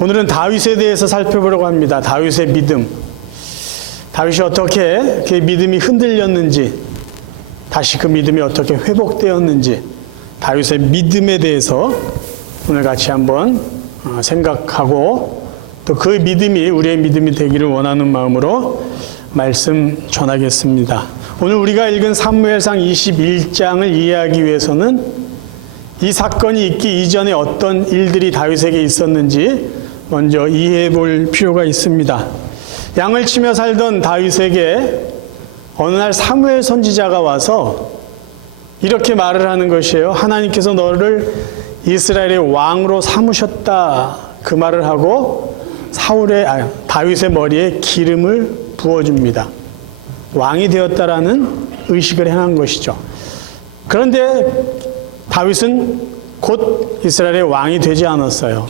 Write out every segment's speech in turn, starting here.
오늘은 다윗에 대해서 살펴보려고 합니다. 다윗의 믿음. 다윗이 어떻게 그 믿음이 흔들렸는지, 다시 그 믿음이 어떻게 회복되었는지, 다윗의 믿음에 대해서 오늘 같이 한번 생각하고, 또 그 믿음이 우리의 믿음이 되기를 원하는 마음으로 말씀 전하겠습니다. 오늘 우리가 읽은 사무엘상 21장을 이해하기 위해서는 이 사건이 있기 이전에 어떤 일들이 다윗에게 있었는지 먼저 이해해 볼 필요가 있습니다. 양을 치며 살던 다윗에게 어느 날 사무엘 선지자가 와서 이렇게 말을 하는 것이에요. 하나님께서 너를 이스라엘의 왕으로 삼으셨다. 그 말을 하고 다윗의 머리에 기름을 부어줍니다. 왕이 되었다라는 의식을 행한 것이죠. 그런데 다윗은 곧 이스라엘의 왕이 되지 않았어요.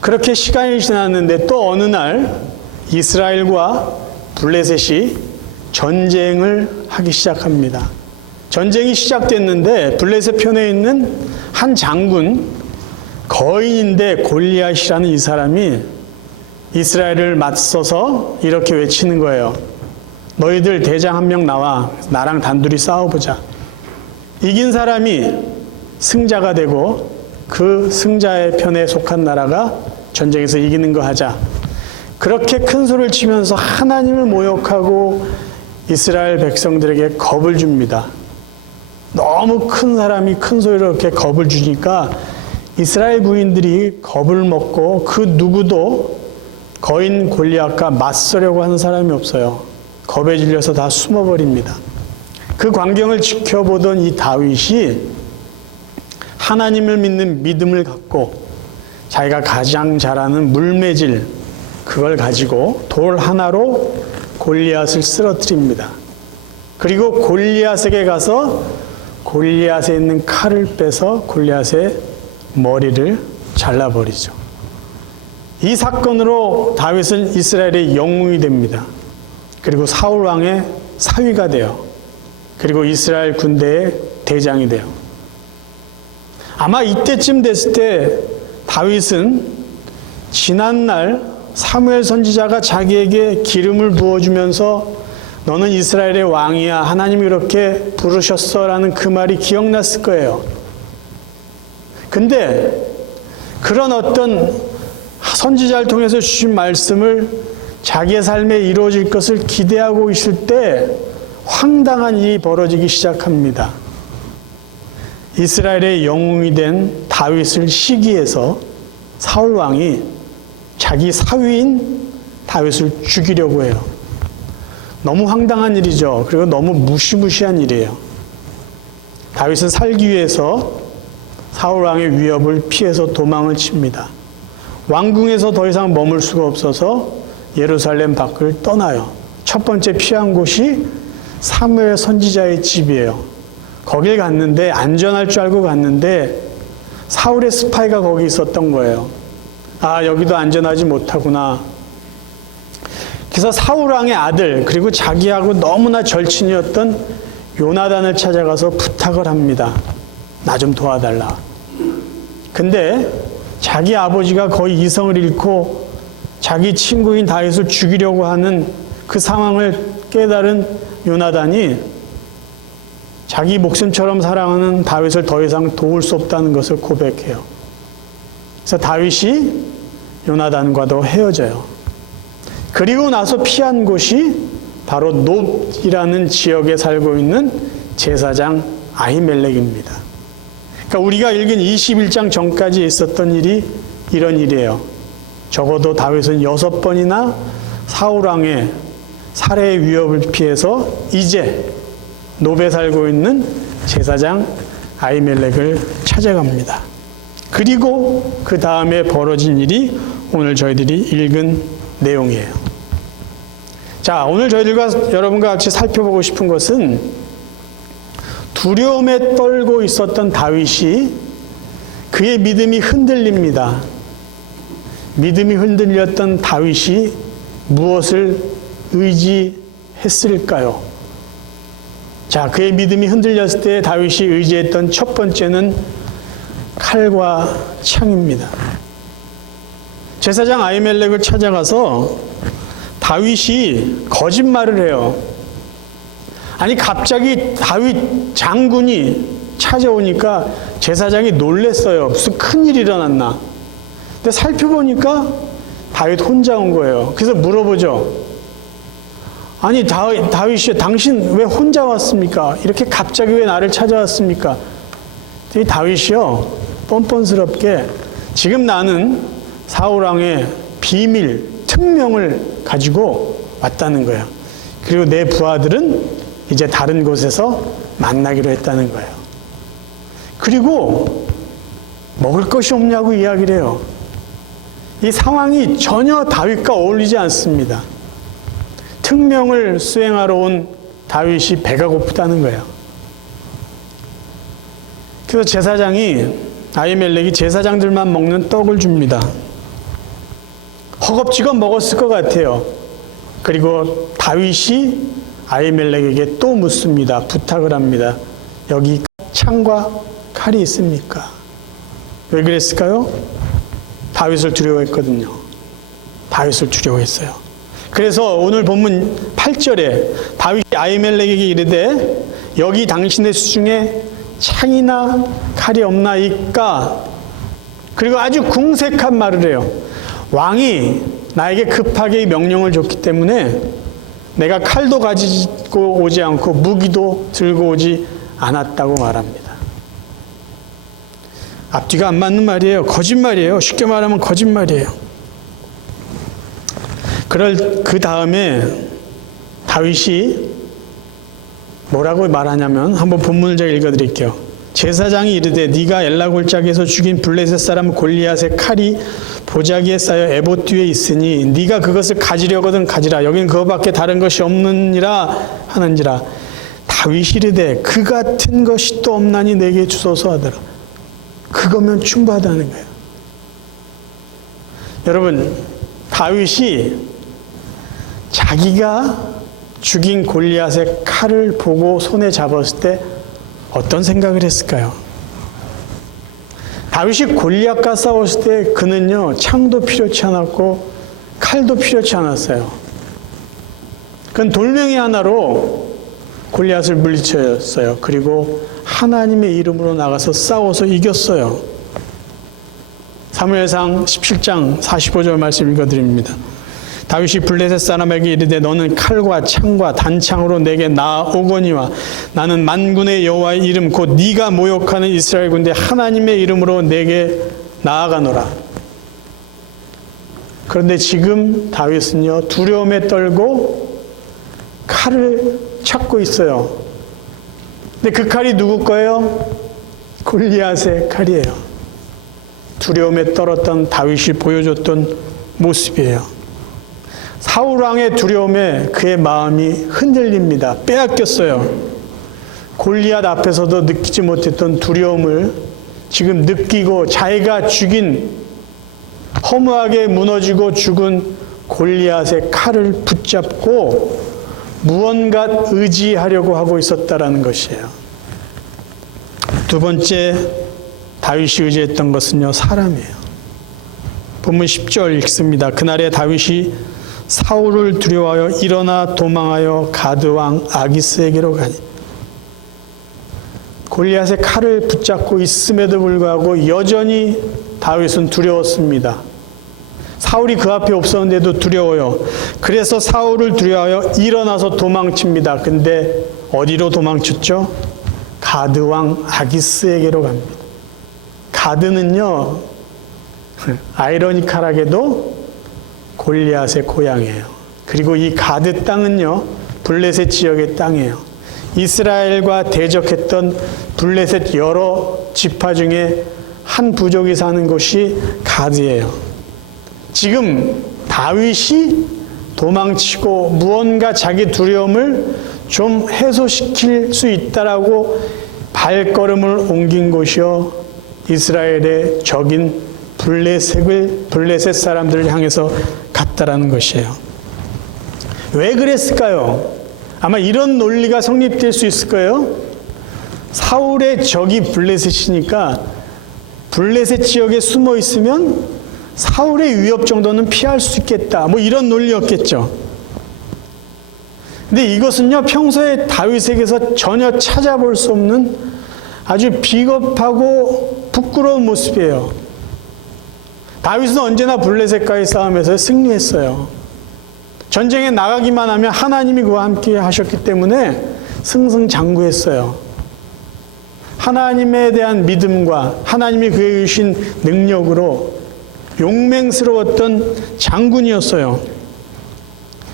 그렇게 시간이 지났는데 또 어느 날 이스라엘과 블레셋이 전쟁을 하기 시작합니다. 전쟁이 시작됐는데 블레셋 편에 있는 한 장군, 거인인데 골리앗이라는 이 사람이 이스라엘을 맞서서 이렇게 외치는 거예요. 너희들 대장 한 명 나와 나랑 단둘이 싸워보자. 이긴 사람이 승자가 되고 그 승자의 편에 속한 나라가 전쟁에서 이기는 거 하자. 그렇게 큰 소리를 치면서 하나님을 모욕하고 이스라엘 백성들에게 겁을 줍니다. 너무 큰 사람이 큰 소리로 이렇게 겁을 주니까 이스라엘 부인들이 겁을 먹고 그 누구도 거인 골리앗과 맞서려고 하는 사람이 없어요. 겁에 질려서 다 숨어버립니다. 그 광경을 지켜보던 이 다윗이 하나님을 믿는 믿음을 갖고 자기가 가장 잘하는 물매질, 그걸 가지고 돌 하나로 골리앗을 쓰러뜨립니다. 그리고 골리앗에게 가서 골리앗에 있는 칼을 빼서 골리앗의 머리를 잘라버리죠. 이 사건으로 다윗은 이스라엘의 영웅이 됩니다. 그리고 사울 왕의 사위가 돼요. 그리고 이스라엘 군대의 대장이 돼요. 아마 이때쯤 됐을 때 다윗은 지난날 사무엘 선지자가 자기에게 기름을 부어주면서 너는 이스라엘의 왕이야, 하나님이 이렇게 부르셨어 라는 그 말이 기억났을 거예요. 근데 그런 어떤 선지자를 통해서 주신 말씀을 자기의 삶에 이루어질 것을 기대하고 있을 때 황당한 일이 벌어지기 시작합니다. 이스라엘의 영웅이 된 다윗을 시기해서 사울 왕이 자기 사위인 다윗을 죽이려고 해요. 너무 황당한 일이죠. 그리고 너무 무시무시한 일이에요. 다윗은 살기 위해서 사울 왕의 위협을 피해서 도망을 칩니다. 왕궁에서 더 이상 머물 수가 없어서 예루살렘 밖을 떠나요. 첫 번째 피한 곳이 사무엘 선지자의 집이에요. 거길 갔는데 안전할 줄 알고 갔는데 사울의 스파이가 거기 있었던 거예요. 아, 여기도 안전하지 못하구나. 그래서 사울 왕의 아들, 그리고 자기하고 너무나 절친이었던 요나단을 찾아가서 부탁을 합니다. 나 좀 도와달라. 근데 자기 아버지가 거의 이성을 잃고 자기 친구인 다윗을 죽이려고 하는 그 상황을 깨달은 요나단이 자기 목숨처럼 사랑하는 다윗을 더 이상 도울 수 없다는 것을 고백해요. 그래서 다윗이 요나단과도 헤어져요. 그리고 나서 피한 곳이 바로 놉이라는 지역에 살고 있는 제사장 아히멜렉입니다. 그러니까 우리가 읽은 21장 전까지 있었던 일이 이런 일이에요. 적어도 다윗은 6번이나 사울 왕의 살해의 위협을 피해서 이제 놉에 살고 있는 제사장 아히멜렉을 찾아갑니다. 그리고 그 다음에 벌어진 일이 오늘 저희들이 읽은 내용이에요. 자, 오늘 저희들과 여러분과 같이 살펴보고 싶은 것은 두려움에 떨고 있었던 다윗이 그의 믿음이 흔들립니다. 믿음이 흔들렸던 다윗이 무엇을 의지했을까요? 자, 그의 믿음이 흔들렸을 때 다윗이 의지했던 첫 번째는 칼과 창입니다. 제사장 아히멜렉을 찾아가서 다윗이 거짓말을 해요. 아니 갑자기 다윗 장군이 찾아오니까 제사장이 놀랬어요. 무슨 큰일이 일어났나. 근데 살펴보니까 다윗 혼자 온 거예요. 그래서 물어보죠. 아니 다윗이 당신 왜 혼자 왔습니까? 이렇게 갑자기 왜 나를 찾아왔습니까? 이 다윗이요 뻔뻔스럽게 지금 나는 사울왕의 비밀 특명을 가지고 왔다는 거예요. 그리고 내 부하들은 이제 다른 곳에서 만나기로 했다는 거예요. 그리고 먹을 것이 없냐고 이야기를 해요. 이 상황이 전혀 다윗과 어울리지 않습니다. 특명을 수행하러 온 다윗이 배가 고프다는 거예요. 그래서 제사장이 아히멜렉이 제사장들만 먹는 떡을 줍니다. 허겁지겁 먹었을 것 같아요. 그리고 다윗이 아히멜렉에게 또 묻습니다. 부탁을 합니다. 여기 창과 칼이 있습니까? 왜 그랬을까요? 다윗을 두려워했거든요. 다윗을 두려워했어요. 그래서 오늘 본문 8절에 다윗이 아히멜렉에게 이르되 여기 당신의 수중에 창이나 칼이 없나이까? 그리고 아주 궁색한 말을 해요. 왕이 나에게 급하게 명령을 줬기 때문에 내가 칼도 가지고 오지 않고 무기도 들고 오지 않았다고 말합니다. 앞뒤가 안 맞는 말이에요. 거짓말이에요. 쉽게 말하면 거짓말이에요. 그 다음에 다윗이 뭐라고 말하냐면 한번 본문을 제가 읽어드릴게요. 제사장이 이르되 네가 엘라 골짜기에서 죽인 블레셋 사람 골리앗의 칼이 보자기에 쌓여 에봇 뒤에 있으니 네가 그것을 가지려거든 가지라. 여기는 그거밖에 다른 것이 없느니라 하는지라. 다윗이 이르되 그 같은 것이 또 없나니 내게 주소서 하더라. 그거면 충분하다는 거예요. 여러분, 다윗이 자기가 죽인 골리앗의 칼을 보고 손에 잡았을 때 어떤 생각을 했을까요? 다윗이 골리앗과 싸웠을 때 그는요 창도 필요치 않았고 칼도 필요치 않았어요. 그건 돌멩이 하나로 골리앗을 물리쳤어요. 그리고 하나님의 이름으로 나가서 싸워서 이겼어요. 사무엘상 17장 45절 말씀 읽어드립니다. 다윗이 블레셋 사람에게 이르되 너는 칼과 창과 단창으로 내게 나아오거니와 나는 만군의 여호와의 이름 곧 네가 모욕하는 이스라엘 군대 하나님의 이름으로 내게 나아가노라. 그런데 지금 다윗은요 두려움에 떨고 칼을 찾고 있어요. 근데 그 칼이 누구 거예요? 골리앗의 칼이에요. 두려움에 떨었던 다윗이 보여줬던 모습이에요. 사울왕의 두려움에 그의 마음이 흔들립니다. 빼앗겼어요. 골리앗 앞에서도 느끼지 못했던 두려움을 지금 느끼고 자기가 죽인 허무하게 무너지고 죽은 골리앗의 칼을 붙잡고 무언가 의지하려고 하고 있었다라는 것이에요. 두 번째 다윗이 의지했던 것은요 사람이에요. 본문 10절 읽습니다. 그날에 다윗이 사울을 두려워하여 일어나 도망하여 가드왕 아기스에게로 가니 골리앗의 칼을 붙잡고 있음에도 불구하고 여전히 다윗은 두려웠습니다. 사울이 그 앞에 없었는데도 두려워요. 그래서 사울을 두려워하여 일어나서 도망칩니다. 근데 어디로 도망쳤죠? 가드왕 아기스에게로 갑니다. 가드는요 아이러니컬하게도 골리앗의 고향이에요. 그리고 이 가드 땅은요 블레셋 지역의 땅이에요. 이스라엘과 대적했던 블레셋 여러 지파 중에 한 부족이 사는 곳이 가드예요. 지금 다윗이 도망치고 무언가 자기 두려움을 좀 해소시킬 수 있다라고 발걸음을 옮긴 곳이요 이스라엘의 적인 블레셋 사람들을 향해서 갔다라는 것이에요. 왜 그랬을까요? 아마 이런 논리가 성립될 수 있을 거예요. 사울의 적이 블레셋이니까 블레셋 지역에 숨어 있으면 사울의 위협 정도는 피할 수 있겠다. 뭐 이런 논리였겠죠. 근데 이것은요, 평소에 다윗에게서 전혀 찾아볼 수 없는 아주 비겁하고 부끄러운 모습이에요. 다윗은 언제나 블레셋과의 싸움에서 승리했어요. 전쟁에 나가기만 하면 하나님이 그와 함께 하셨기 때문에 승승장구했어요. 하나님에 대한 믿음과 하나님이 그에게 주신 능력으로 용맹스러웠던 장군이었어요.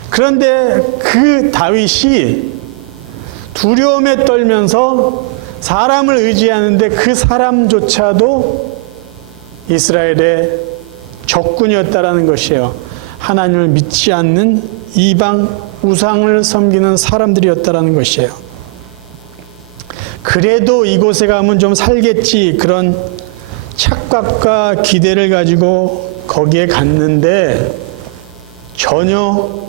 그런데 그 다윗이 두려움에 떨면서 사람을 의지하는데 그 사람조차도 이스라엘의 적군이었다라는 것이에요. 하나님을 믿지 않는 이방 우상을 섬기는 사람들이었다라는 것이에요. 그래도 이곳에 가면 좀 살겠지, 그런 착각과 기대를 가지고 거기에 갔는데 전혀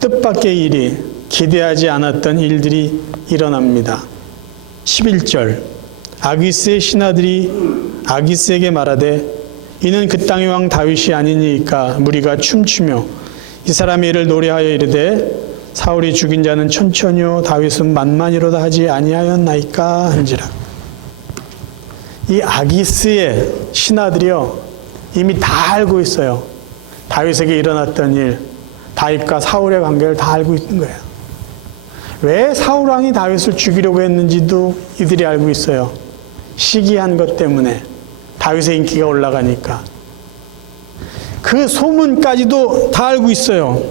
뜻밖의 일이, 기대하지 않았던 일들이 일어납니다. 11절, 아기스의 신하들이 아기스에게 말하되 이는 그 땅의 왕 다윗이 아니니까 무리가 춤추며 이 사람의 일을 노래하여 이르되 사울이 죽인 자는 천천히요 다윗은 만만이로다 하지 아니하였나이까 한지라. 이 아기스의 신하들이요 이미 다 알고 있어요. 다윗에게 일어났던 일, 다윗과 사울의 관계를 다 알고 있는 거예요. 왜 사울 왕이 다윗을 죽이려고 했는지도 이들이 알고 있어요. 시기한 것 때문에, 다윗의 인기가 올라가니까. 그 소문까지도 다 알고 있어요.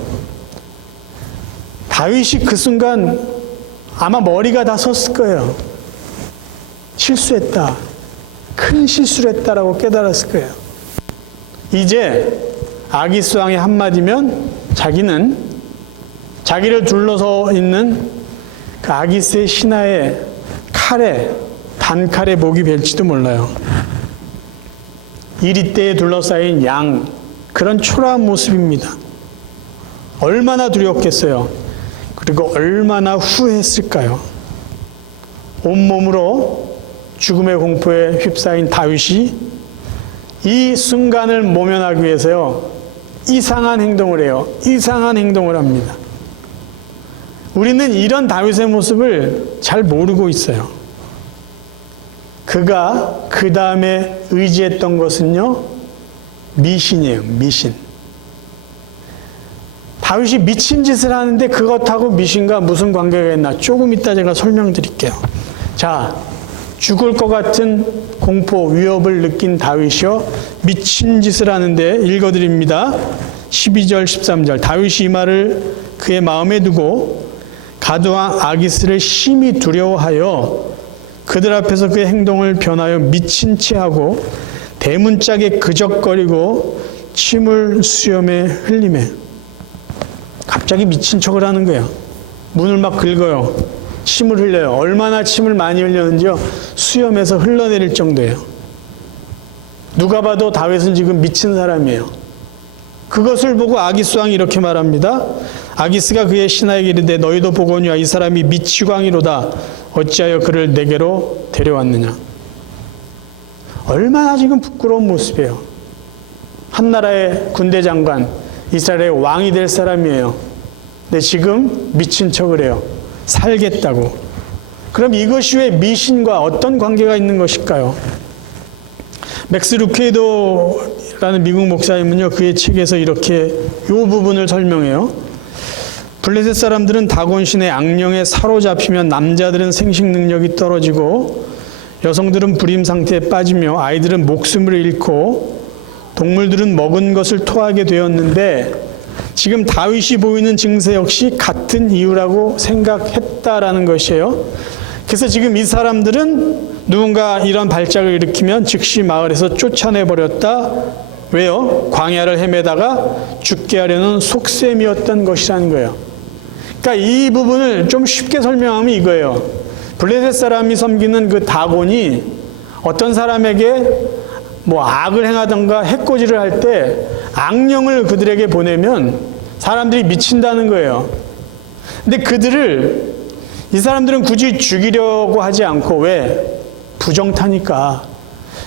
다윗이 그 순간 아마 머리가 다 섰을 거예요. 실수했다. 큰 실수를 했다라고 깨달았을 거예요. 이제 아기스 왕의 한마디면 자기는 자기를 둘러서 있는 그 아기스의 신하의 칼에, 단칼에 목이 벨지도 몰라요. 이리떼에 둘러싸인 양, 그런 초라한 모습입니다. 얼마나 두렵겠어요. 그리고 얼마나 후회했을까요. 온몸으로 죽음의 공포에 휩싸인 다윗이 이 순간을 모면하기 위해서요, 이상한 행동을 해요. 이상한 행동을 합니다. 우리는 이런 다윗의 모습을 잘 모르고 있어요. 그가 그 다음에 의지했던 것은요, 미신이에요. 미신. 다윗이 미친 짓을 하는데 그것하고 미신과 무슨 관계가 있나 조금 이따 제가 설명드릴게요. 자, 죽을 것 같은 공포, 위협을 느낀 다윗이요, 미친 짓을 하는데 읽어드립니다. 12절, 13절. 다윗이 이 말을 그의 마음에 두고 가드왕 아기스를 심히 두려워하여 그들 앞에서 그의 행동을 변하여 미친 채 하고 대문짝에 그적거리고 침을 수염에 흘리매. 갑자기 미친 척을 하는 거예요. 문을 막 긁어요. 침을 흘려요. 얼마나 침을 많이 흘렸는지요, 수염에서 흘러내릴 정도예요. 누가 봐도 다윗은 지금 미친 사람이에요. 그것을 보고 아기스 왕이 이렇게 말합니다. 아기스가 그의 신하에게 이르되 너희도 보거니와 이 사람이 미치광이로다. 어찌하여 그를 내게로 데려왔느냐. 얼마나 지금 부끄러운 모습이에요. 한 나라의 군대 장관, 이스라엘의 왕이 될 사람이에요. 근데 지금 미친 척을 해요. 살겠다고. 그럼 이것이 왜 미신과 어떤 관계가 있는 것일까요? 맥스 루케이도라는 미국 목사님은요, 그의 책에서 이렇게 이 부분을 설명해요. 블레셋 사람들은 다곤신의 악령에 사로잡히면 남자들은 생식 능력이 떨어지고 여성들은 불임 상태에 빠지며 아이들은 목숨을 잃고 동물들은 먹은 것을 토하게 되었는데 지금 다윗이 보이는 증세 역시 같은 이유라고 생각했다라는 것이에요. 그래서 지금 이 사람들은 누군가 이런 발작을 일으키면 즉시 마을에서 쫓아내버렸다. 왜요? 광야를 헤매다가 죽게 하려는 속셈이었던 것이라는 거예요. 그러니까 이 부분을 좀 쉽게 설명하면 이거예요. 블레셋 사람이 섬기는 그 다곤이 어떤 사람에게 뭐 악을 행하던가 해코지를 할 때 악령을 그들에게 보내면 사람들이 미친다는 거예요. 근데 그들을, 이 사람들은 굳이 죽이려고 하지 않고, 왜? 부정타니까.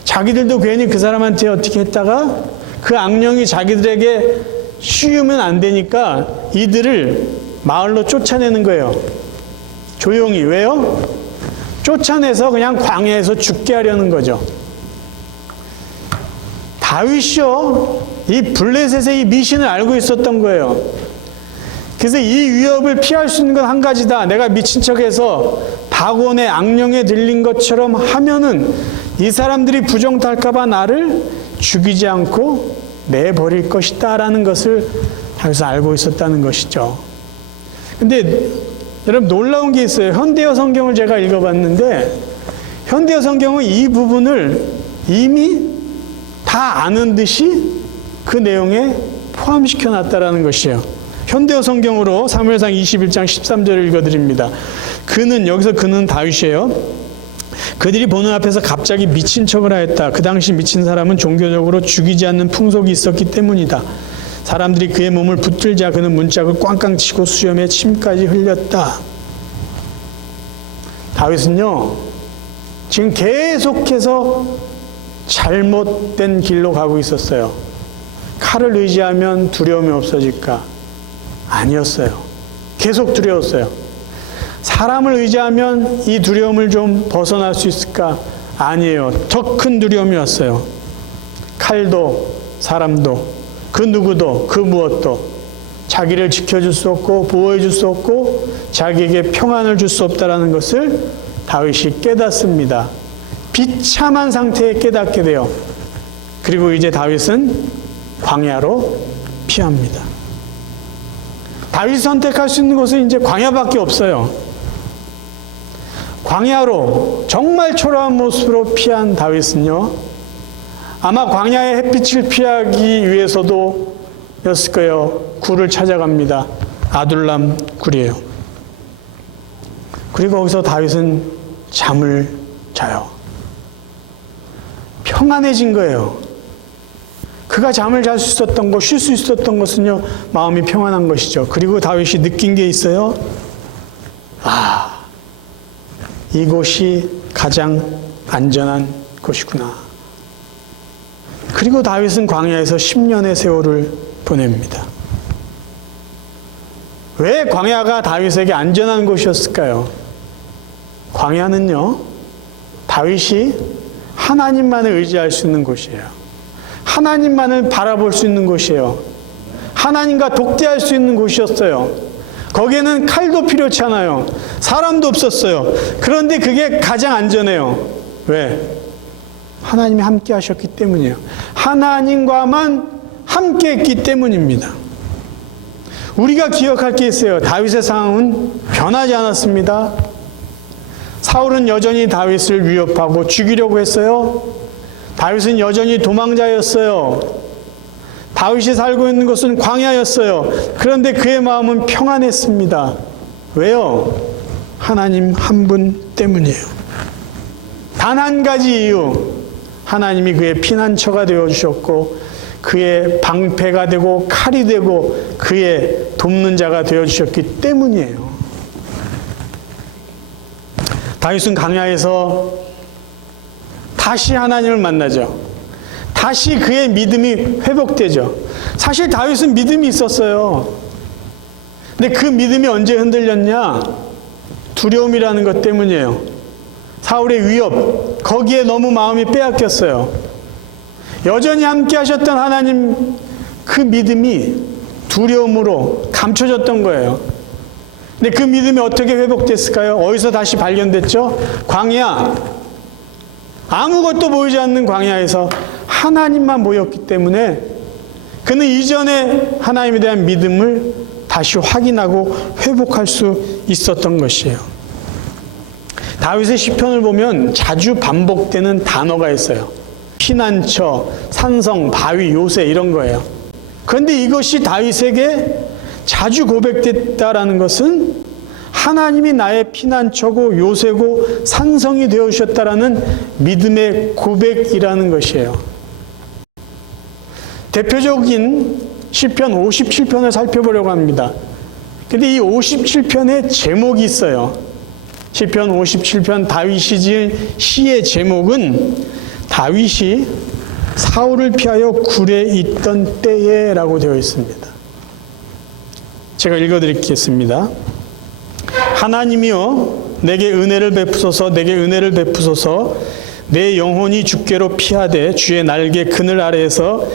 자기들도 괜히 그 사람한테 어떻게 했다가 그 악령이 자기들에게 씌우면 안 되니까 이들을 마을로 쫓아내는 거예요. 조용히. 왜요? 쫓아내서 그냥 광야에서 죽게 하려는 거죠. 다윗이요, 이 블레셋의 이 미신을 알고 있었던 거예요. 그래서 이 위협을 피할 수 있는 건 한 가지다. 내가 미친 척해서 박원의 악령에 들린 것처럼 하면은 이 사람들이 부정탈까봐 나를 죽이지 않고 내버릴 것이다 라는 것을 다윗은 알고 있었다는 것이죠. 근데 여러분, 놀라운 게 있어요. 현대어 성경을 제가 읽어봤는데 현대어 성경은 이 부분을 이미 다 아는 듯이 그 내용에 포함시켜 놨다라는 것이에요. 현대어 성경으로 사무엘상 21장 13절을 읽어드립니다. 여기서 그는 다윗이에요. 그들이 보는 앞에서 갑자기 미친 척을 하였다. 그 당시 미친 사람은 종교적으로 죽이지 않는 풍속이 있었기 때문이다. 사람들이 그의 몸을 붙들자 그는 문짝을 꽝꽝 치고 수염에 침까지 흘렸다. 다윗은요, 지금 계속해서 잘못된 길로 가고 있었어요. 칼을 의지하면 두려움이 없어질까? 아니었어요. 계속 두려웠어요. 사람을 의지하면 이 두려움을 좀 벗어날 수 있을까? 아니에요. 더 큰 두려움이 왔어요. 칼도 사람도 그 누구도 그 무엇도 자기를 지켜줄 수 없고 보호해 줄 수 없고 자기에게 평안을 줄 수 없다는 것을 다윗이 깨닫습니다. 비참한 상태에 깨닫게 돼요. 그리고 이제 다윗은 광야로 피합니다. 다윗이 선택할 수 있는 곳은 이제 광야밖에 없어요. 광야로 정말 초라한 모습으로 피한 다윗은요, 아마 광야의 햇빛을 피하기 위해서도 였을 거예요. 굴을 찾아갑니다. 아둘람 굴이에요. 그리고 거기서 다윗은 잠을 자요. 평안해진 거예요. 그가 잠을 잘 수 있었던 것, 쉴 수 있었던 것은요, 마음이 평안한 것이죠. 그리고 다윗이 느낀 게 있어요. 이곳이 가장 안전한 곳이구나. 그리고 다윗은 광야에서 10년의 세월을 보냅니다. 왜 광야가 다윗에게 안전한 곳이었을까요? 광야는요, 다윗이 하나님만을 의지할 수 있는 곳이에요. 하나님만을 바라볼 수 있는 곳이에요. 하나님과 독대할 수 있는 곳이었어요. 거기에는 칼도 필요치 않아요. 사람도 없었어요. 그런데 그게 가장 안전해요. 왜? 하나님이 함께 하셨기 때문이에요. 하나님과만 함께 했기 때문입니다. 우리가 기억할 게 있어요. 다윗의 상황은 변하지 않았습니다. 사울은 여전히 다윗을 위협하고 죽이려고 했어요. 다윗은 여전히 도망자였어요. 다윗이 살고 있는 곳은 광야였어요. 그런데 그의 마음은 평안했습니다. 왜요? 하나님 한 분 때문이에요. 단 한 가지 이유, 하나님이 그의 피난처가 되어주셨고 그의 방패가 되고 칼이 되고 그의 돕는 자가 되어주셨기 때문이에요. 다윗은 광야에서 다시 하나님을 만나죠. 다시 그의 믿음이 회복되죠. 사실 다윗은 믿음이 있었어요. 근데 그 믿음이 언제 흔들렸냐? 두려움이라는 것 때문이에요. 사울의 위협, 거기에 너무 마음이 빼앗겼어요. 여전히 함께 하셨던 하나님, 그 믿음이 두려움으로 감춰졌던 거예요. 근데 그 믿음이 어떻게 회복됐을까요? 어디서 다시 발견됐죠? 광야. 아무것도 보이지 않는 광야에서 하나님만 보였기 때문에 그는 이전에 하나님에 대한 믿음을 다시 확인하고 회복할 수 있었던 것이에요. 다윗의 시편을 보면 자주 반복되는 단어가 있어요. 피난처, 산성, 바위, 요새 이런 거예요. 그런데 이것이 다윗에게 자주 고백됐다라는 것은 하나님이 나의 피난처고 요새고 산성이 되어주셨다라는 믿음의 고백이라는 것이에요. 대표적인 시편 57편을 살펴보려고 합니다. 근데 이 57편에 제목이 있어요. 시편 57편 다윗이 지은 시의 제목은 다윗이 사울을 피하여 굴에 있던 때에 라고 되어 있습니다. 제가 읽어드리겠습니다. 하나님이여 내게 은혜를 베푸소서, 내게 은혜를 베푸소서. 내 영혼이 주께로 피하되 주의 날개 그늘 아래에서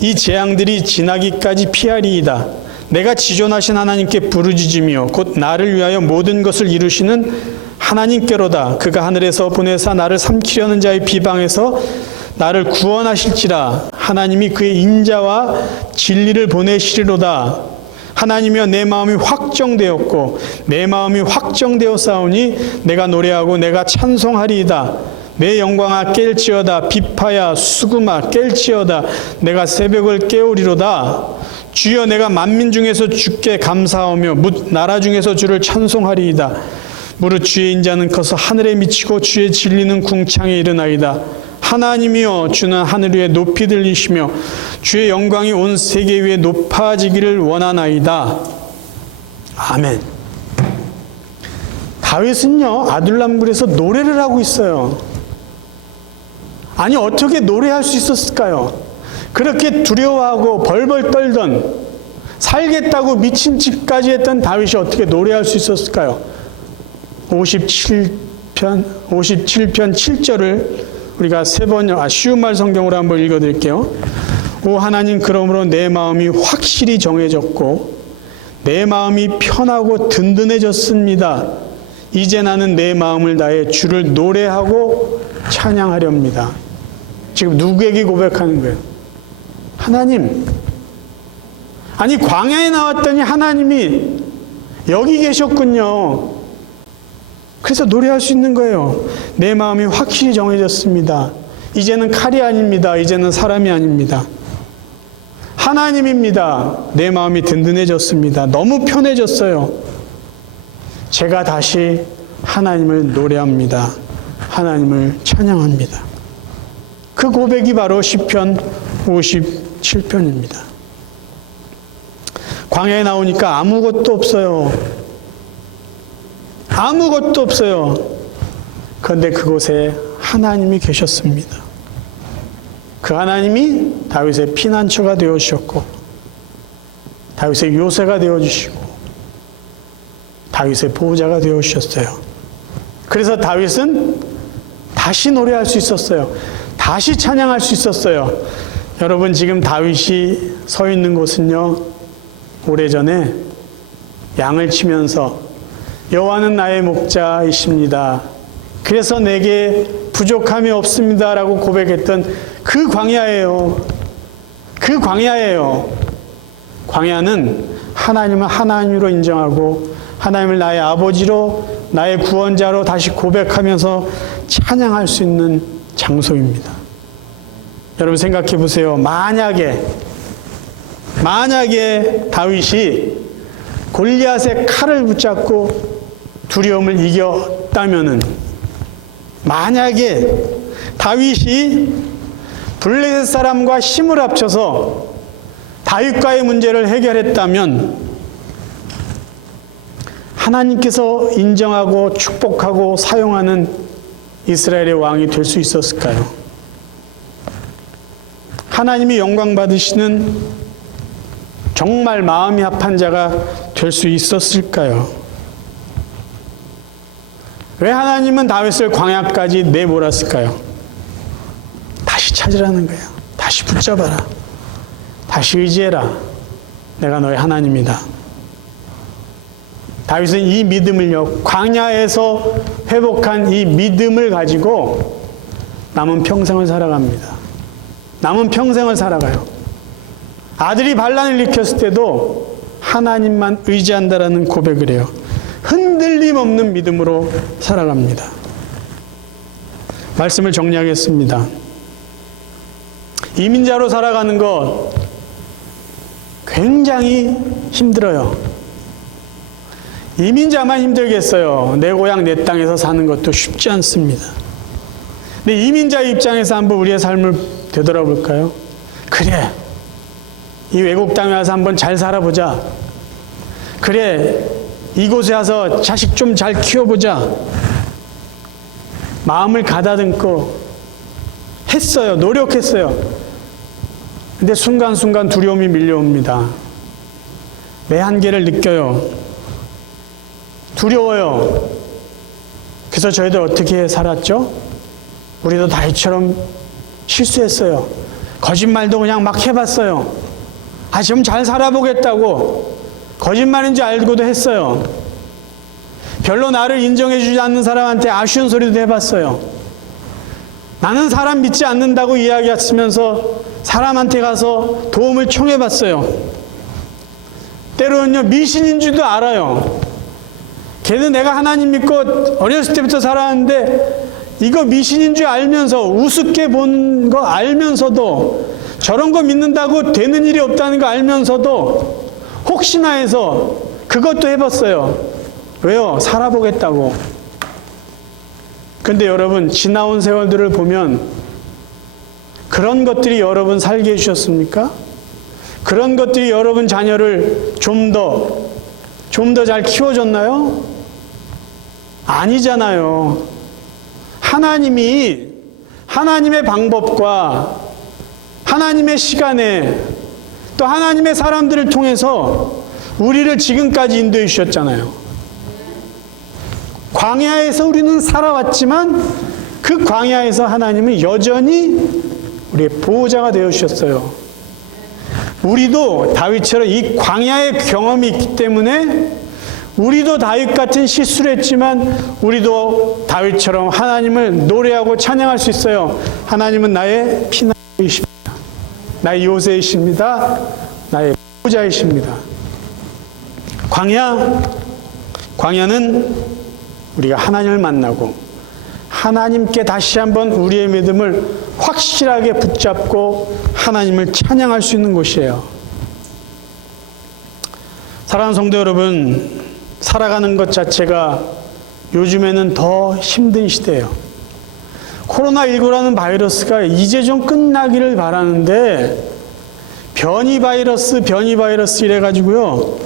이 재앙들이 지나기까지 피하리이다. 내가 지존하신 하나님께 부르짖으며 곧 나를 위하여 모든 것을 이루시는 하나님께로다. 그가 하늘에서 보내사 나를 삼키려는 자의 비방에서 나를 구원하실지라. 하나님이 그의 인자와 진리를 보내시리로다. 하나님이여 내 마음이 확정되었고 내 마음이 확정되었사오니 내가 노래하고 내가 찬송하리이다. 내 영광아 깰지어다. 비파야 수금아 깰지어다. 내가 새벽을 깨우리로다. 주여 내가 만민 중에서 주께 감사하며 뭇 나라 중에서 주를 찬송하리이다. 무릇 주의 인자는 커서 하늘에 미치고 주의 진리는 궁창에 이르나이다. 하나님이여 주는 하늘 위에 높이 들리시며 주의 영광이 온 세계 위에 높아지기를 원하나이다. 아멘. 다윗은요 아둘람굴에서 노래를 하고 있어요. 아니 어떻게 노래할 수 있었을까요? 그렇게 두려워하고 벌벌 떨던 살겠다고 미친 짓까지 했던 다윗이 어떻게 노래할 수 있었을까요? 57편 7절을 우리가 쉬운 말 성경으로 한번 읽어드릴게요. 오 하나님 그러므로 내 마음이 확실히 정해졌고 내 마음이 편하고 든든해졌습니다. 이제 나는 내 마음을 다해 주를 노래하고 찬양하렵니다. 지금 누구에게 고백하는 거예요? 하나님. 아니 광야에 나왔더니 하나님이 여기 계셨군요. 그래서 노래할 수 있는 거예요. 내 마음이 확실히 정해졌습니다. 이제는 칼이 아닙니다. 이제는 사람이 아닙니다. 하나님입니다. 내 마음이 든든해졌습니다. 너무 편해졌어요. 제가 다시 하나님을 노래합니다. 하나님을 찬양합니다. 그 고백이 바로 시편 57편입니다. 광야에 나오니까 아무것도 없어요. 아무것도 없어요. 그런데 그곳에 하나님이 계셨습니다. 그 하나님이 다윗의 피난처가 되어주셨고 다윗의 요새가 되어주시고 다윗의 보호자가 되어주셨어요. 그래서 다윗은 다시 노래할 수 있었어요. 다시 찬양할 수 있었어요. 여러분 지금 다윗이 서 있는 곳은요 오래전에 양을 치면서 여호와는 나의 목자이십니다. 그래서 내게 부족함이 없습니다 라고 고백했던 그 광야예요. 그 광야예요. 광야는 하나님을 하나님으로 인정하고 하나님을 나의 아버지로 나의 구원자로 다시 고백하면서 찬양할 수 있는 장소입니다. 여러분 생각해 보세요. 만약에 다윗이 골리앗의 칼을 붙잡고 두려움을 이겼다면은 만약에 다윗이 블레셋 사람과 힘을 합쳐서 다윗과의 문제를 해결했다면 하나님께서 인정하고 축복하고 사용하는 이스라엘의 왕이 될 수 있었을까요? 하나님이 영광 받으시는 정말 마음이 합한 자가 될 수 있었을까요? 왜 하나님은 다윗을 광야까지 내몰았을까요? 다시 찾으라는 거예요. 다시 붙잡아라. 다시 의지해라. 내가 너의 하나님이다. 다윗은 이 믿음을요, 광야에서 회복한 이 믿음을 가지고 남은 평생을 살아갑니다. 남은 평생을 살아가요. 아들이 반란을 일으켰을 때도 하나님만 의지한다라는 고백을 해요. 흔들림 없는 믿음으로 살아갑니다. 말씀을 정리하겠습니다. 이민자로 살아가는 것 굉장히 힘들어요. 이민자만 힘들겠어요. 내 고향 내 땅에서 사는 것도 쉽지 않습니다. 근데 이민자의 입장에서 한번 우리의 삶을 되돌아볼까요? 그래, 이 외국 땅에 와서 한번 잘 살아보자. 그래, 이곳에 와서 자식 좀 잘 키워보자. 마음을 가다듬고 했어요. 노력했어요. 근데 순간순간 두려움이 밀려옵니다. 내 한계를 느껴요. 두려워요. 그래서 저희들 어떻게 살았죠? 우리도 다윗처럼 실수했어요. 거짓말도 그냥 막 해봤어요. 좀 잘 살아보겠다고 거짓말인지 알고도 했어요. 별로 나를 인정해주지 않는 사람한테 아쉬운 소리도 해봤어요. 나는 사람 믿지 않는다고 이야기했으면서 사람한테 가서 도움을 청해봤어요. 때로는요, 미신인 줄도 알아요. 걔는 내가 하나님 믿고 어렸을 때부터 살았는데 이거 미신인 줄 알면서 우습게 본 거 알면서도 저런 거 믿는다고 되는 일이 없다는 거 알면서도 혹시나 해서 그것도 해봤어요. 왜요? 살아보겠다고. 근데 여러분, 지나온 세월들을 보면 그런 것들이 여러분 살게 해주셨습니까? 그런 것들이 여러분 자녀를 좀 더 잘 키워줬나요? 아니잖아요. 하나님이 하나님의 방법과 하나님의 시간에 또 하나님의 사람들을 통해서 우리를 지금까지 인도해 주셨잖아요. 광야에서 우리는 살아왔지만 그 광야에서 하나님은 여전히 우리의 보호자가 되어 주셨어요. 우리도 다윗처럼 이 광야의 경험이 있기 때문에 우리도 다윗 같은 실수를 했지만 우리도 다윗처럼 하나님을 노래하고 찬양할 수 있어요. 하나님은 나의 피난처이십니다. 나의 요새이십니다. 나의 보호자이십니다. 광야는 우리가 하나님을 만나고 하나님께 다시 한번 우리의 믿음을 확실하게 붙잡고 하나님을 찬양할 수 있는 곳이에요. 사랑하는 성도 여러분, 살아가는 것 자체가 요즘에는 더 힘든 시대예요. 코로나19라는 바이러스가 이제 좀 끝나기를 바라는데 변이 바이러스 이래가지고요,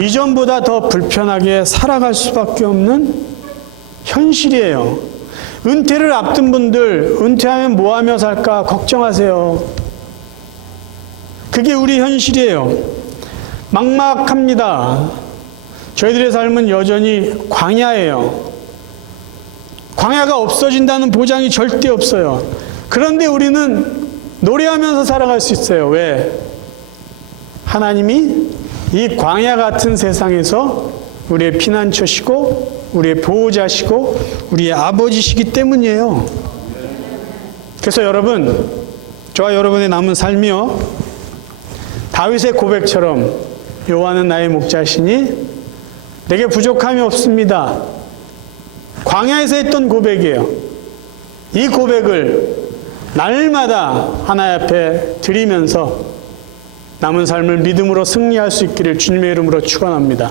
이전보다 더 불편하게 살아갈 수밖에 없는 현실이에요. 은퇴를 앞둔 분들, 은퇴하면 뭐 하며 살까 걱정하세요. 그게 우리 현실이에요. 막막합니다. 저희들의 삶은 여전히 광야예요. 광야가 없어진다는 보장이 절대 없어요. 그런데 우리는 노래하면서 살아갈 수 있어요. 왜? 하나님이 이 광야 같은 세상에서 우리의 피난처시고 우리의 보호자시고 우리의 아버지시기 때문이에요. 그래서 여러분, 저와 여러분의 남은 삶이요, 다윗의 고백처럼 여호와는 나의 목자시니 내게 부족함이 없습니다. 광야에서 했던 고백이에요. 이 고백을 날마다 하나님 앞에 드리면서 남은 삶을 믿음으로 승리할 수 있기를 주님의 이름으로 축원합니다.